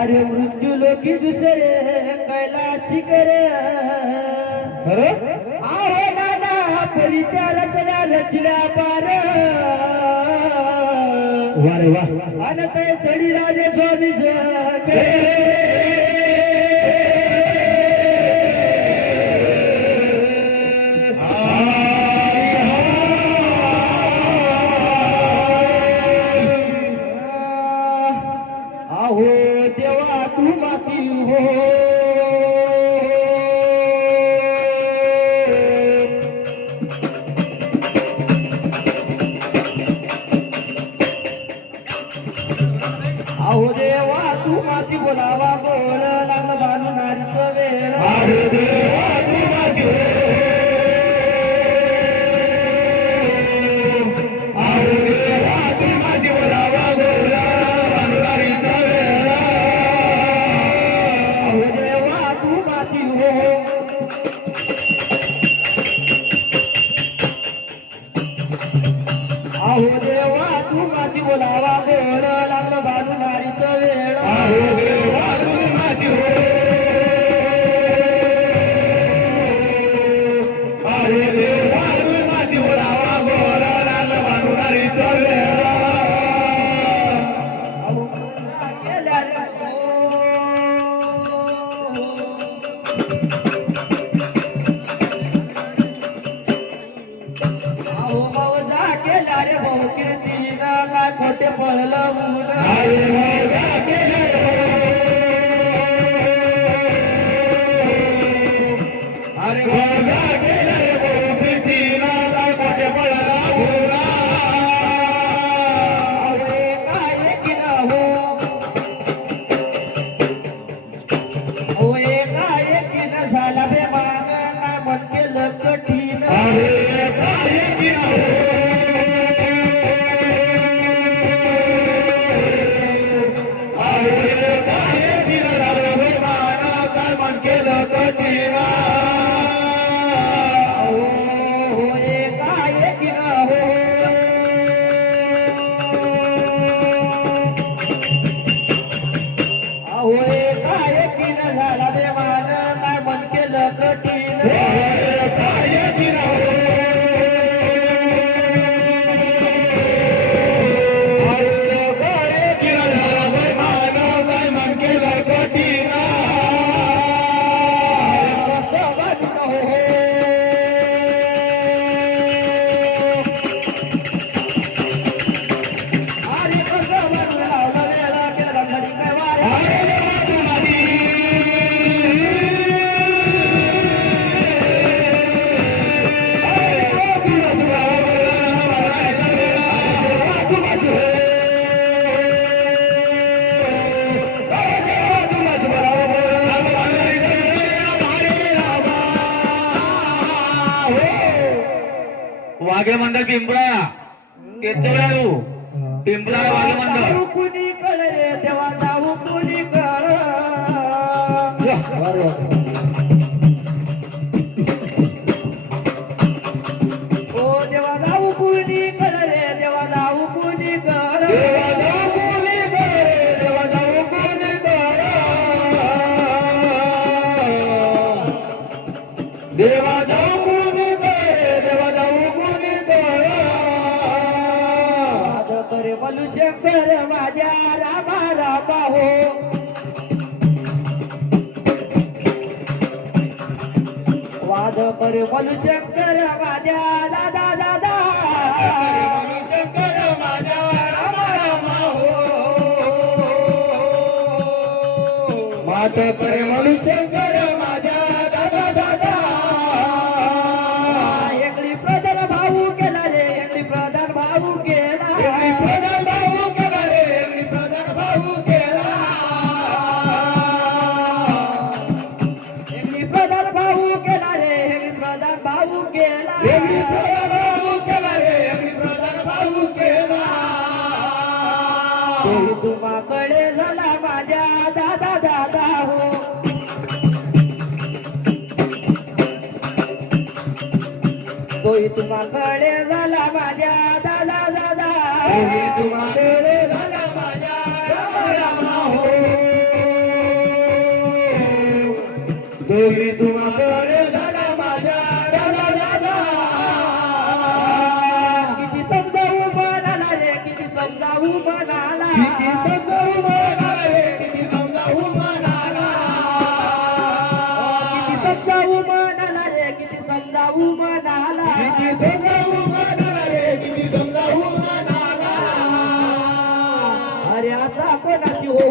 अरे मृत्यू लोकी दुसरे कैलाशी करे आहो नाना परिचार तया लचल्या पार वारे वा अनत चढी राजे स्वामी जगे आहो देवा तू माती हो आहो देवा तू माती बोलावा बोल लागलं बांधून नारीचं वेळ अरे देवा तू माझी अरे देवा तू माझी बोलावा बोला बांधणारीचा वेळा आहो देवा तू माती हो आहो देवा तू माती बोलावा बोल लागलं बांधून नारीचं वेळ अरे देवा तू माझी हो अरे देवा तू माझी बोलावा बोला लागलं बांधणारीचा वेळा आहो मला केल्या रे आहो मौजा केल्या रे भाऊ कीर्तीनं काय खोटे पळलं मुलं अरे मौजा केल्या रे अरे मौजा केल्या रे भाऊ कीर्तीनं काय खोटे पळला भुरा आवडे काय की ना हो हो काय की न झाला बे मान काय मन केलं कठीण अरे काय की ना हो अरे काय की ना झालं रे माना काय मन केलं कठीणा हो काय की ना हो अहो काय की न झाला बे मान काय मन केलं कठीण अरे काय की ना हो अरे काय की ना झालं रे माना काय मन केलं कठीणा कसं वाटलं हो अरे कसं वाटलं वेळा केला घडी काय वारे अरे देवा तू माझी अरे देवा तू माझी अरे देवा तू माझी वाघे मंडळ पिंपळा केतळारू पिंपळा वाघे मंडळ जाऊ कुणी कळ रे देवा जाऊ कुणी कळ ओ देवा जाऊ कुणी कळ रे देवा जाऊ कुणी कळ देवा जाऊ कोणी करे देवा जाऊ कोणी करे देवा जाऊ कोणी करे देवा जाऊ कोणी करे वाद करे बलू शंकर माझ्या रामा रामा हो वाद करे बलू शंकर माझ्या दादा दादा शंकर माझ्या रामा रामा हो मात करे म्हणून शंकर माझ्या दादा दादा एकली प्रधान भाऊ केला रे एकली प्रधान भाऊ केला प्रधान भाऊ केला रे प्रधान भाऊ केला एकली प्रधान भाऊ केला रे एकली प्रधान भाऊ केला प्रधान भाऊ केला रे प्रधान भाऊ केला तोही तुम्हाकडे झाला माझ्या दादा दादा हो तोही तुम्हाकडे झाला माझ्या दादा दादा तुम्हाकडे झाला माझ्या रामा रामा हो पोरी तुम्हाकडे दादा माझ्या दादा दादा किती समजावू म्हणाला रे किती समजावू म्हणाला किती समजावू म्हणाला रे किती समजावू म्हणाला किती समजावू म्हणाला रे किती समजावू म्हणाला किती समजावू म्हणाला रे किती समजावू म्हणाला अरे आता कोणाची हो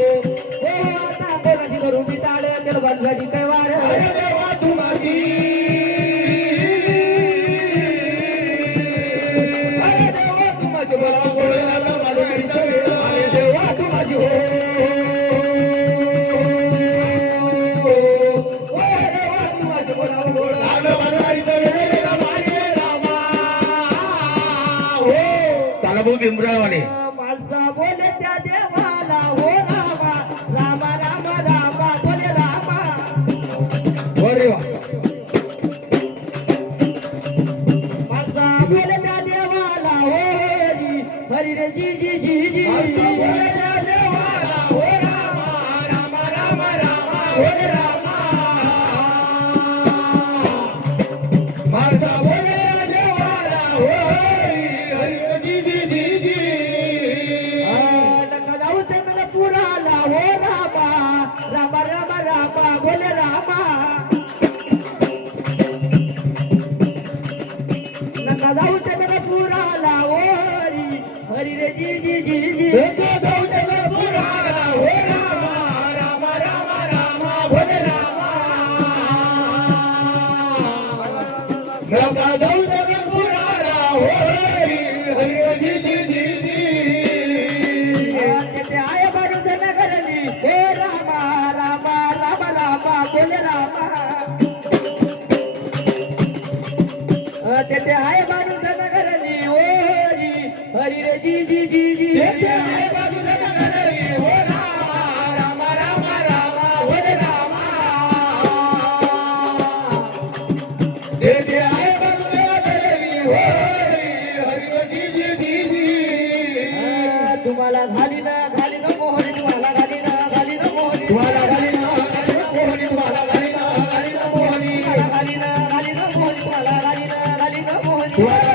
आता कोणाची करून मी टाळे तेल बनवायची काय वार अरे देवा तू माझी अरे देवा तू माझी मला गोळ्याला मालवणीचा वेळ अरे देवा तू माझी हो अरे देवा तू माझी मला गोळ्याला मालवणीचा वेळ माझे रामा हो त्याला भाऊ बिंबरावाने मालसा बोले त्या देवाला हो रामा रामा रामा रामा बोले रामा अरे वा मालसा बोले त्या देवाला हो हरी रे जी जी जी जी मालसा बोले त्या देवाला हो रामा रामा रामा रामा हो रामा मालसा बोले त्या देवाला हो हरी जी जी जी जी नका जाऊ ते मला पुराला हो रामा रामा रामा रामा बोले रामा नका जाऊ ते मला पुराला हो हरी रे जी जी जी जी देतो जाऊ दे पुराला हो रामा रामा रामा रामा भोले रामा नका जाऊ दे पुराला हो हरी जी जी जी जी ते आय बरोद नगरली हे रामा रामा रामा रामा बोले रामा ते आय बरोद नगरली ओ हरी रे जी जी जी जी देते आहे बाजूला नगरी हो रामा रामा रामा रामा भोले रामा देते आहे बाजूला नगरी हो हरी जी जी जी जी तुम्हाला घाली ना मोहरी तुम्हाला घाली ना मोहरी तुम्हाला घाली ना मोहनी तुम्हाला घाली ना मोहनी तुम्हाला घाली ना मोहरी तुम्हाला घाली ना मोहरी तुम्हाला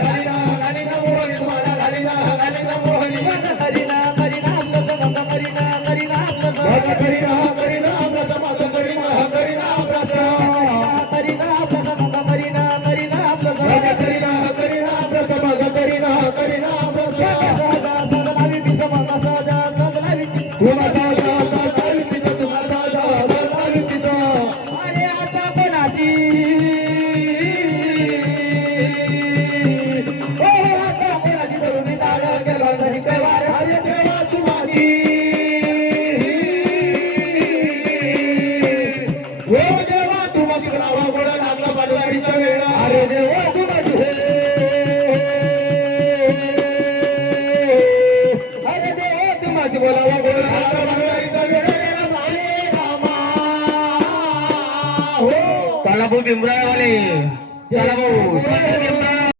घाली ना मोहनी तुम्हाला घाली ना मोहनी करीना आपलं गंगा करीना आपलं माझा करीना करीना अमृत माझा करीना करीना अमृत करीना आपलं गंगा करीना आपलं माझा करीना करीना अमृत माझा करीना करीना अमृत सगलावी मी समाजा सगलावी तुम्हाला सासावी पिता तुम्हाला सासावी पिता अरे आता कोणाची ओ आता कोणाची धरून टाळ केला घरी काय वार अरे देवा तुम्हारी हो देवा तुम्हाला नावा गोळा लागला बनवाडीचा वेळ अरे देवा तुम्हारी अरे देवा तुम्हाची बोलावा गोळा लागला बनवाडीचा वेळ गेला माले रामा हो त्याला भाऊ बिंबरावाले त्याला भाऊ